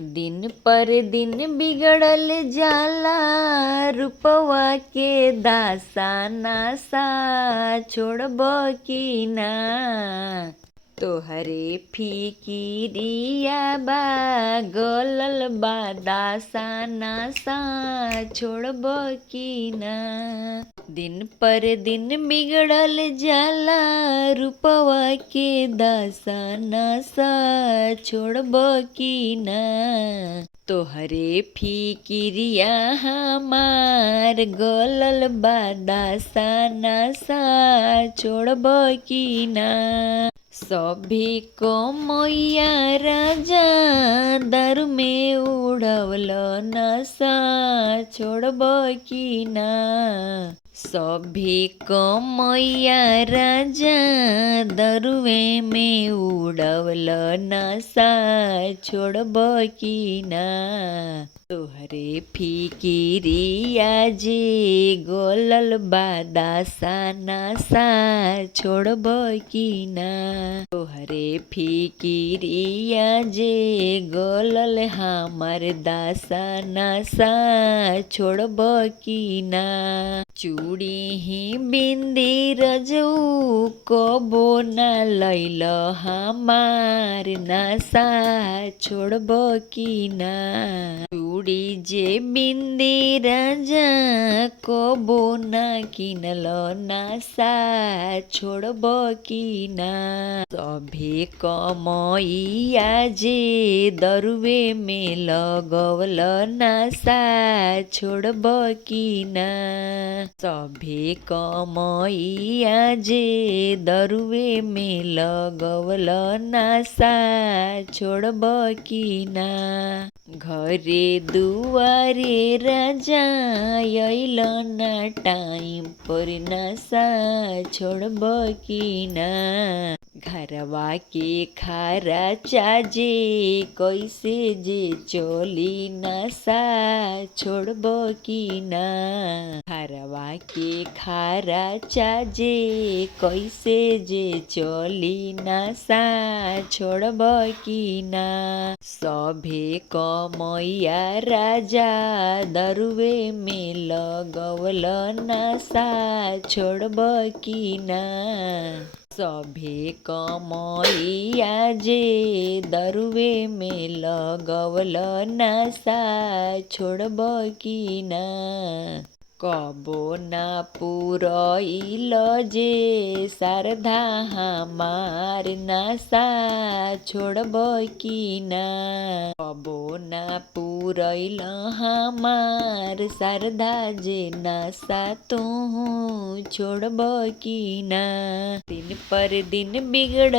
दिन पर दिन बिगड़ल जाला रूपवा के दासा नासा छोड़ब की ना। तोहरे फिकिरिया बा गलल बा दासा नासा छोड़ब की ना। दिन पर दिन बिगड़ल जाला रूपवा के दासा नासा छोड़ब की ना। तोहरे फिकिरिया हमार गलल बा दासा नासा छोड़ब की ना। सभी को मैया राजा दारू में उड़वल नशा छोड़ब की ना। सभी को मैया राजा दरुए में उड़वल नशा छोड़ब की ना। तोहरे फिकिरिया जे गोलल बा दासा नासा छोड़ब की ना। तोहरे फिकिरिया जे गोलल हमर दासा नासा छोड़ब की ना। चूड़ी ही बिंदी रजऊ कबो ना लैल हमार नासा छोड़ब की ना। चूड़ी जे बिंदी राजा कबो ना किनल नासा छोड़ब की ना। सभे कमैया जे दरुए में लगवल नासा छोड़ब की ना। सभे कमैया जे दरुए में लगवल नासा छोड़ब की ना। घरे दुआरे राजा अइल ना टाइम पर नशा छोड़ब की ना। घरवा के खारा चाजे कैसे जे चली नशा छोड़ब की ना। घरवा के खारा चाजे कैसे जे चली नशा छोड़ब की ना। सभे कमैया राजा दरुए में लगवल नशा छोड़ब की ना। सभे कमैया जे दरुए में लगवल नशा छोड़ब की ना। कबो ना पुरइल जे शारदा हमार नासा छोड़ब की ना। कबो ना पुरइल हमार शारदा जे नासा तू छोड़ब की ना। दिन पर दिन बिगड़